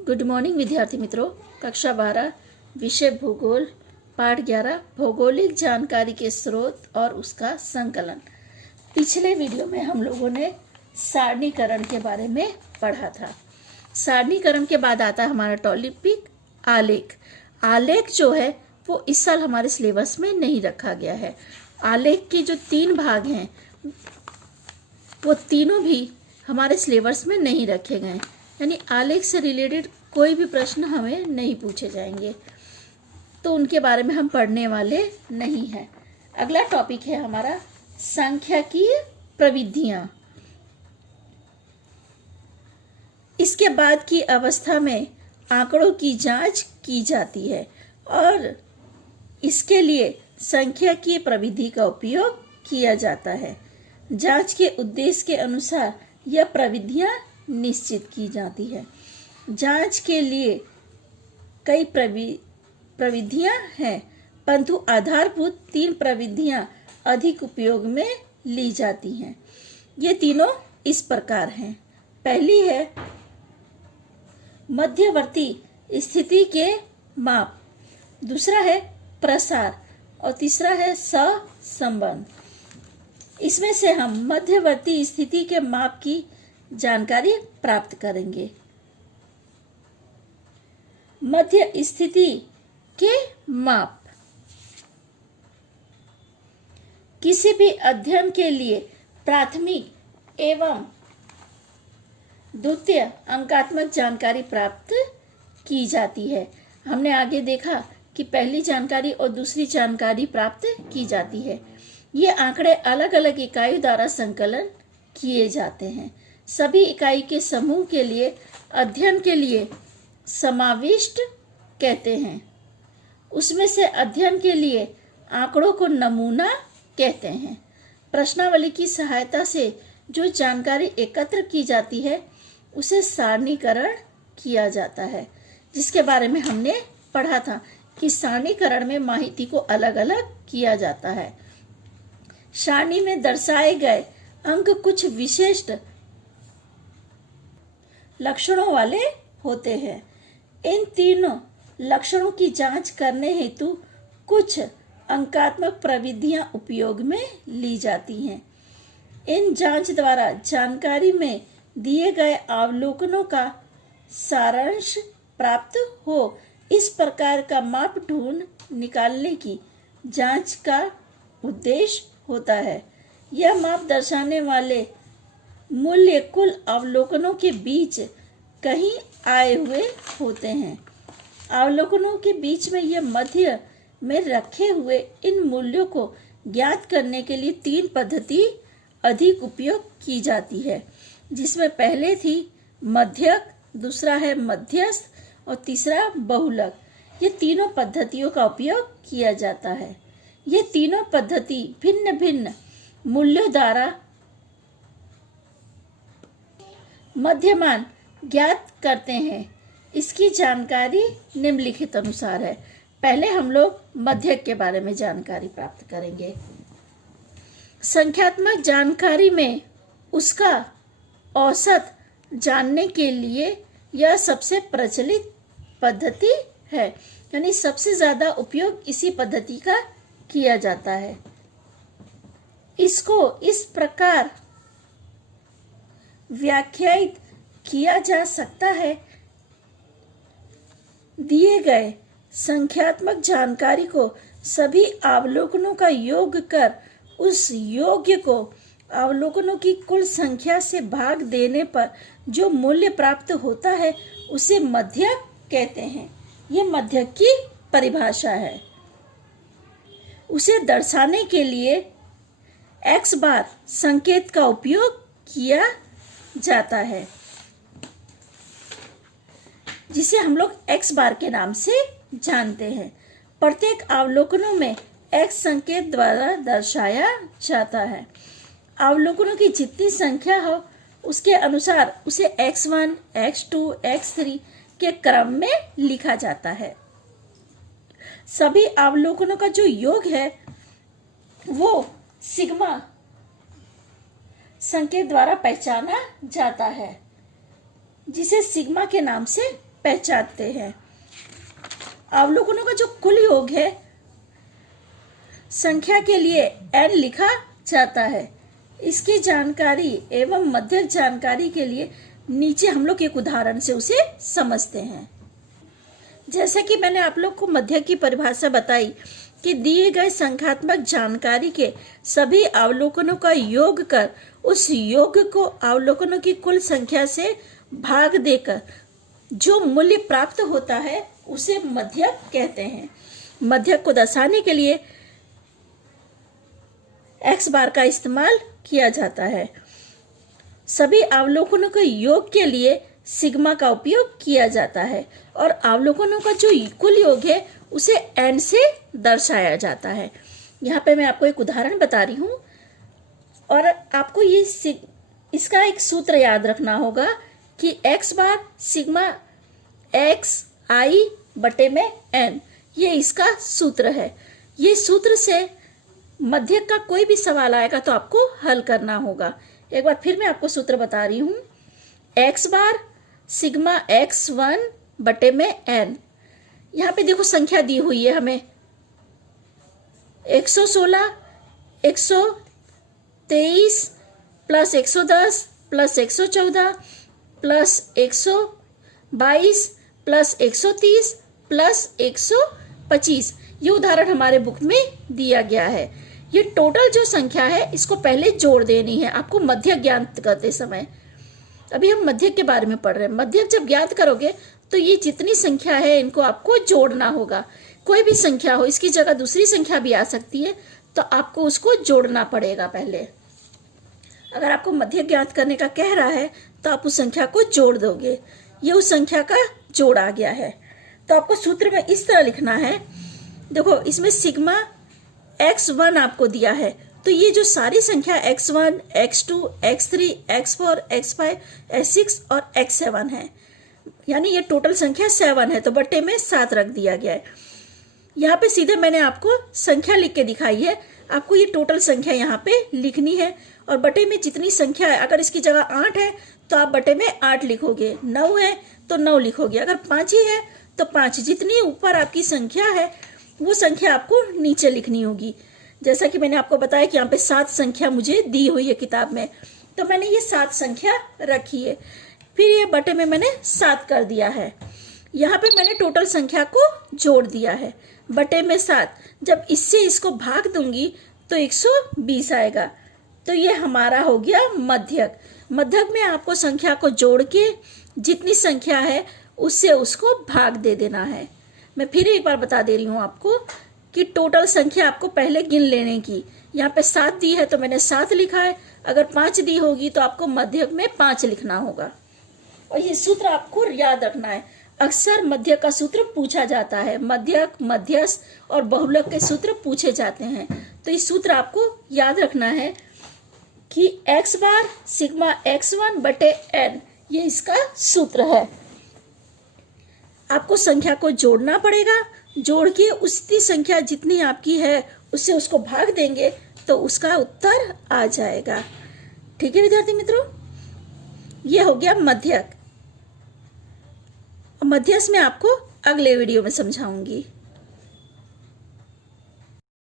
Good morning विद्यार्थी मित्रों। कक्षा 12 विषय भूगोल पाठ 11 भौगोलिक जानकारी के स्रोत और उसका संकलन। पिछले वीडियो में हम लोगों ने सारणीकरण के बारे में पढ़ा था। सारणीकरण के बाद आता है हमारा टॉपिक आलेख। आलेख जो है वो इस साल हमारे सिलेबस में नहीं रखा गया है। आलेख के जो 3 भाग हैं वो तीनों भी हमारे सिलेबस में नहीं रखे गए, यानी आलेख से रिलेटेड कोई भी प्रश्न हमें नहीं पूछे जाएंगे, तो उनके बारे में हम पढ़ने वाले नहीं हैं। अगला टॉपिक है हमारा सांख्यिकीय प्रविधियां। इसके बाद की अवस्था में आंकड़ों की जांच की जाती है और इसके लिए सांख्यिकीय प्रविधि का उपयोग किया जाता है। जांच के उद्देश्य के अनुसार यह प्रविधियां निश्चित की जाती है। जांच के लिए कई प्रविधियां हैं, परंतु आधारभूत 3 प्रविधियां अधिक उपयोग में ली जाती हैं। ये तीनों इस प्रकार हैं। पहली है मध्यवर्ती स्थिति के माप, दूसरा है प्रसार और तीसरा है सहसंबंध। इसमें से हम मध्यवर्ती स्थिति के माप की जानकारी प्राप्त करेंगे। मध्य स्थिति के माप किसी भी अध्ययन के लिए प्राथमिक एवं द्वितीय अंकात्मक जानकारी प्राप्त की जाती है। हमने आगे देखा कि पहली जानकारी और दूसरी जानकारी प्राप्त की जाती है। ये आंकड़े अलग अलग इकाइयों द्वारा संकलन किए जाते हैं। सभी इकाई के समूह के लिए अध्ययन के लिए समाविष्ट कहते हैं। उसमें से अध्ययन के लिए आंकड़ों को नमूना कहते हैं। प्रश्नावली की सहायता से जो जानकारी एकत्र की जाती है उसे सारणीकरण किया जाता है, जिसके बारे में हमने पढ़ा था कि सारणीकरण में माहिती को अलग अलग किया जाता है। सारणी में दर्शाए गए अंक कुछ विशिष्ट लक्षणों वाले होते हैं। इन तीनों लक्षणों की जांच करने हेतु कुछ अंकात्मक प्रविधियां उपयोग में ली जाती हैं। इन जांच द्वारा जानकारी में दिए गए अवलोकनों का सारांश प्राप्त हो। इस प्रकार का माप ढूंढ निकालने की जांच का उद्देश्य होता है। यह माप दर्शाने वाले मूल्य कुल अवलोकनों के बीच कहीं आए हुए होते हैं। अवलोकनों के बीच में यह मध्य में रखे हुए इन मूल्यों को ज्ञात करने के लिए 3 पद्धति अधिक उपयोग की जाती है, जिसमें पहले थी मध्यक, दूसरा है मध्यस्थ और तीसरा बहुलक। ये तीनों पद्धतियों का उपयोग किया जाता है। ये तीनों पद्धति भिन्न भिन्न मूल्यों द्वारा मध्यमान ज्ञात करते हैं। इसकी जानकारी निम्नलिखित अनुसार है। पहले हम लोग मध्यक के बारे में जानकारी प्राप्त करेंगे। संख्यात्मक जानकारी में उसका औसत जानने के लिए यह सबसे प्रचलित पद्धति है, यानी सबसे ज्यादा उपयोग इसी पद्धति का किया जाता है। इसको इस प्रकार व्याख्यायित किया जा सकता है, दिए गए संख्यात्मक जानकारी को सभी अवलोकनों का योग कर उस योग्य को अवलोकनों की कुल संख्या से भाग देने पर जो मूल्य प्राप्त होता है उसे मध्यक कहते हैं। यह मध्यक की परिभाषा है। उसे दर्शाने के लिए x बार संकेत का उपयोग किया जाता है, जिसे हम लोग x बार के नाम से जानते हैं। प्रत्येक अवलोकनों में x संकेत द्वारा दर्शाया जाता है। अवलोकनों की जितनी संख्या हो उसके अनुसार उसे x1, x2, x3 के क्रम में लिखा जाता है। सभी अवलोकनों का जो योग है वो सिग्मा संकेत द्वारा पहचाना जाता है, जिसे सिग्मा के नाम से पहचानते हैं। अवलोकनों का जो कुल योग है संख्या के लिए n लिखा जाता है। इसकी जानकारी एवं मध्यक जानकारी के लिए नीचे हम लोग एक उदाहरण से उसे समझते हैं। जैसा कि मैंने आप लोग को मध्यक की परिभाषा बताई कि दिए गए संख्यात्मक जानकारी के सभी अवलोकनों का योग कर उस योग को अवलोकनों की कुल संख्या से भाग देकर जो मूल्य प्राप्त होता है उसे मध्यक कहते हैं। मध्यक को दर्शाने के लिए x बार का इस्तेमाल किया जाता है। सभी अवलोकनों के योग के लिए सिग्मा का उपयोग किया जाता है और अवलोकनों का जो कुल योग है उसे n से दर्शाया जाता है। यहाँ पे मैं आपको एक उदाहरण बता रही हूँ और आपको ये इसका एक सूत्र याद रखना होगा कि x bar sigma x i बटे में n, ये इसका सूत्र है। ये सूत्र से मध्यक का कोई भी सवाल आएगा तो आपको हल करना होगा। एक बार फिर मैं आपको सूत्र बता रही हूँ, x बार सिग्मा x1 बटे में n। यहाँ पे देखो संख्या दी हुई है हमें 116, 123 plus 110 plus 114 plus 122 plus 130 plus 125। ये उदाहरण हमारे बुक में दिया गया है। ये टोटल जो संख्या है इसको पहले जोड़ देनी है आपको मध्यक ज्ञात करते समय। अभी हम मध्यक के बारे में पढ़ रहे हैं। मध्यक जब ज्ञात करोगे तो ये जितनी संख्या है इनको आपको जोड़ना होगा। कोई भी संख्या हो, इसकी जगह दूसरी संख्या भी आ सकती है, तो आपको उसको जोड़ना पड़ेगा पहले। अगर आपको मध्यक ज्ञात करने का कह रहा है तो आप उस संख्या को जोड़ दोगे। ये उस संख्या का जोड़ आ गया है। तो आपको सूत्र में इस तरह लिखना है, देखो इसमें सिग्मा x1 आपको दिया है, तो ये जो सारी संख्या x1, x2, x3, x4, x5, x6 और x7 है, यानी ये टोटल संख्या 7 है, तो बटे में 7 रख दिया गया है। यहाँ पे सीधे मैंने आपको संख्या लिख के दिखाई है। आपको ये टोटल संख्या यहाँ पे लिखनी है और बटे में जितनी संख्या है, अगर इसकी जगह 8 है तो आप बटे में 8 लिखोगे, 9 है तो 9 लिखोगे, अगर 5 ही है तो 5। जितनी ऊपर आपकी संख्या है वो संख्या आपको नीचे लिखनी होगी। जैसा कि मैंने आपको बताया कि यहाँ पे 7 संख्या मुझे दी हुई है किताब में, तो मैंने ये 7 संख्या रखी है। फिर ये बटे में मैंने 7 कर दिया है। यहाँ पे मैंने टोटल संख्या को जोड़ दिया है, बटे में 7। जब इससे इसको भाग दूंगी तो 120 आएगा। तो ये हमारा हो गया मध्यक। मध्यक में आपको संख्या को जोड़ के जितनी संख्या है उससे उसको भाग दे देना है। मैं फिर एक बार बता दे रही हूँ आपको कि टोटल संख्या आपको पहले गिन लेने की। यहाँ पे 7 दी है तो मैंने 7 लिखा है, अगर 5 दी होगी तो आपको मध्यक में 5 लिखना होगा। और ये सूत्र आपको याद रखना है। अक्सर मध्यक का सूत्र पूछा जाता है, मध्यक, मध्यस्थ और बहुलक के सूत्र पूछे जाते हैं। तो इस सूत्र आपको याद रखना है कि x बार सिग्मा x1 बटे n, ये इसका सूत्र है। आपको संख्या को जोड़ना पड़ेगा, जोड़ के उसी संख्या जितनी आपकी है उससे उसको भाग देंगे तो उसका उत्तर आ जाएगा। ठीक है विद्यार्थी मित्रों, ये हो गया मध्यक। मध्यस्थ में आपको अगले वीडियो में समझाऊंगी।